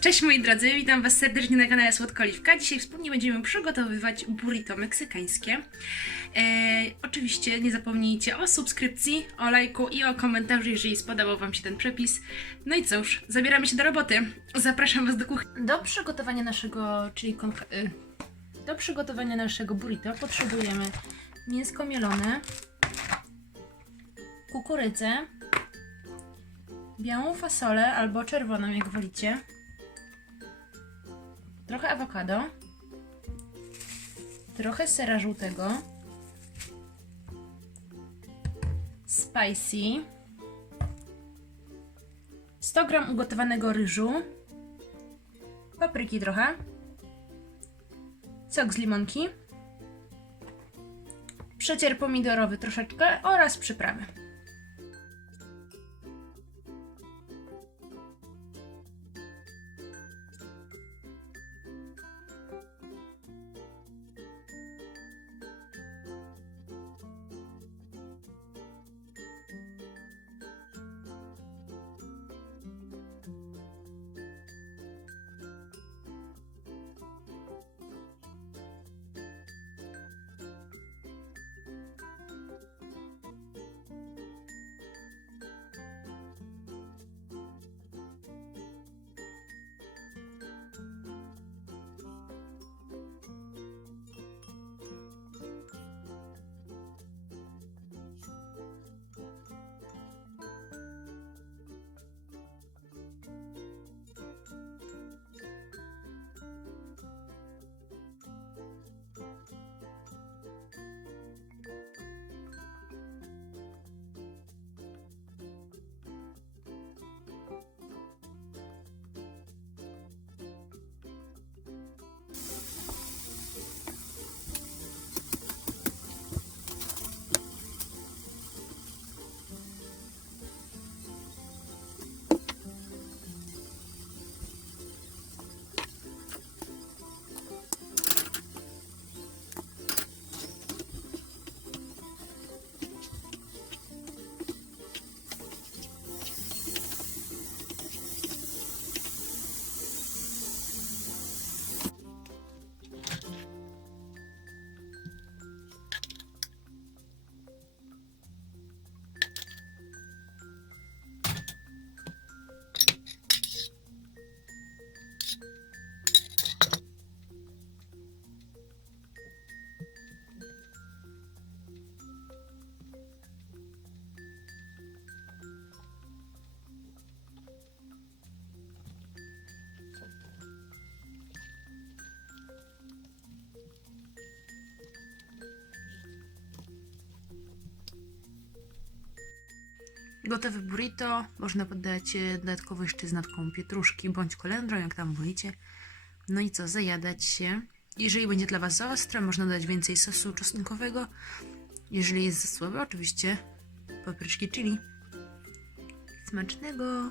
Cześć moi drodzy, witam Was serdecznie na kanale Słodkoliwka. Dzisiaj wspólnie będziemy przygotowywać burrito meksykańskie. E, oczywiście nie zapomnijcie o subskrypcji, o lajku i o komentarzu, jeżeli spodobał Wam się ten przepis. No i cóż, zabieramy się do roboty. Zapraszam Was do kuchni. Do przygotowania naszego, czyli y, do przygotowania naszego burrito potrzebujemy mięsko mielone, kukurydzę, białą fasolę albo czerwoną, jak wolicie, trochę awokado, trochę sera żółtego, spicy, 100 g ugotowanego ryżu, papryki trochę, sok z limonki, przecier pomidorowy troszeczkę oraz przyprawy. Gotowe burrito można podać e, dodatkowo jeszcze z pietruszki bądź kolendrą, jak tam wolicie. No i co, zajadać się. Jeżeli będzie dla Was za ostre, można dodać więcej sosu czosnkowego. Jeżeli jest za słabe, oczywiście papryczki chili. Smacznego!